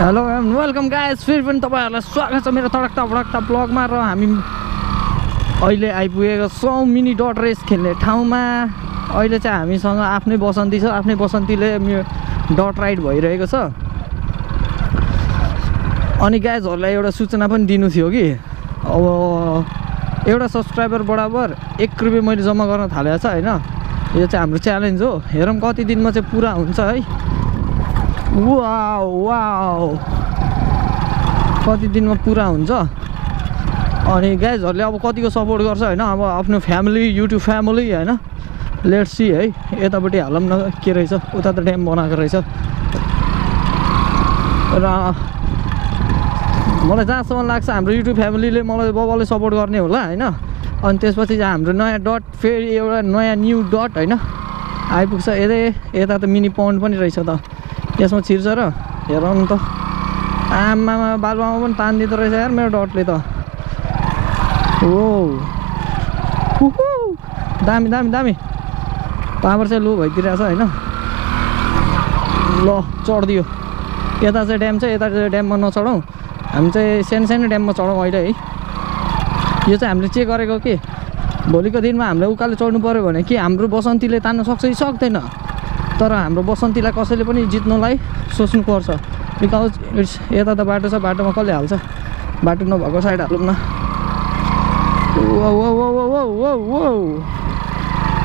Hello and welcome guys, फेरि पनि तपाईहरुलाई स्वागत छ मेरो तडकता भडकता ब्लगमा। र हामी अहिले आइपुगेको छौँ मिनी डट रेस खेल्ने ठाउँमा। अहिले चाहिँ हामीसँग आफ्नै बसन्ती छ, आफ्नै बसन्तीले डट राइड भइरहेको छ। अनि गाइजहरूलाई एउटा सूचना पनि दिनु थियो कि अब एउटा सब्सक्राइबर बराबर 1 रुपियाँ मैले जम्मा गर्न थालेको छ हैन। यो चाहिँ हाम्रो च्यालेन्ज हो, हेरौँ कति दिनमा चाहिँ पुरा हुन्छ है। वाउ वाउ कति दिनमा पुरा हुन्छ। अनि गाइजहरूले अब कतिको सपोर्ट गर्छ हैन। अब आफ्नो फ्यामिली, युट्युब फ्यामिली हैन, लेट्स सी है। यतापट्टि हालौँ न के रहेछ, उता त ड्याम बनाएको रहेछ। र मलाई जहाँसम्म लाग्छ हाम्रो युट्युब फ्यामिलीले मलाई बबाले सपोर्ट गर्ने होला हैन। अनि त्यसपछि चाहिँ हाम्रो नयाँ डट, फेरि एउटा नयाँ न्यू डट हैन आइपुग्छ। यता त मिनी पन्ड पनि रहेछ त, यसमा छिर्छ र हेरौँ न त। आमामा बालुवामा पनि तान्दिँदो रहेछ यार मेरो डटले त। ओ दामी दामी दामी पावर चाहिँ लो भइदिरहेछ हैन। ल चढ्दियो। यता चाहिँ ड्याम छ, यता चाहिँ ड्याममा नचढौँ, हामी चाहिँ सानो सानो ड्याममा चढौँ अहिले है। यो चाहिँ हामीले चेक गरेको कि भोलिको दिनमा हामीले उकालो चढ्नु पऱ्यो भने कि हाम्रो बसन्तीले तान्न सक्छ कि सक्दैन। तर हाम्रो बसन्तीलाई कसैले पनि जित्नलाई सोच्नुपर्छ। बिकज इट्स यता त बाटो छ, बाटोमा कसले हाल्छ। बाटो नभएको साइड हालौँ न।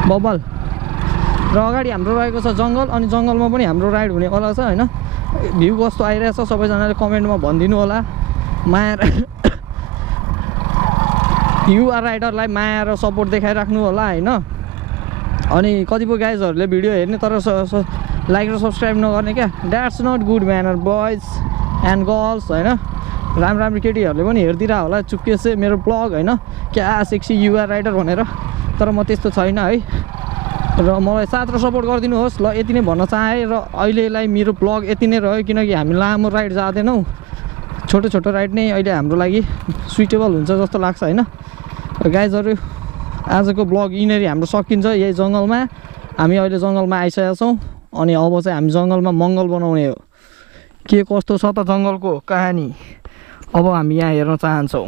बबल। र अगाडि हाम्रो रहेको छ जङ्गल, अनि जङ्गलमा पनि हाम्रो राइड हुनेवाला छ हैन। भ्यू कस्तो आइरहेछ सबैजनाले कमेन्टमा भनिदिनु होला। माया युआर राइडरलाई माया र सपोर्ट देखाइराख्नु होला हैन। अनि कतिपय गाइजहरूले भिडियो हेर्ने तर लाइक र सब्सक्राइब नगर्ने क्या। That's not good manner boys and girls हैन। राम्रो राम्रो केटीहरूले पनि हेरिदिरह होला चुप्के से मेरो ब्लग हैन, क्या सेक्सी युआर राइडर भनेर। तर म त्यस्तो छैन है। र मलाई साथ र सपोर्ट गरिदिनुहोस्। ल यति नै भन्न चाहेँ। र अहिलेलाई मेरो ब्लग यति नै रह्यो, किनकि हामी लामो राइड जाँदैनौँ। छोटो छोटो राइड नै अहिले हाम्रो लागि सुइटेबल हुन्छ जस्तो लाग्छ हैन। गाइजहरू आजको ब्लग यिनीहरू हाम्रो सकिन्छ यही जङ्गलमा। हामी अहिले जङ्गलमा आइसकेका छौँ। अनि अब चाहिँ हामी जङ्गलमा मङ्गल बनाउने हो। के कस्तो छ त जङ्गलको कहानी अब हामी यहाँ हेर्न चाहन्छौँ।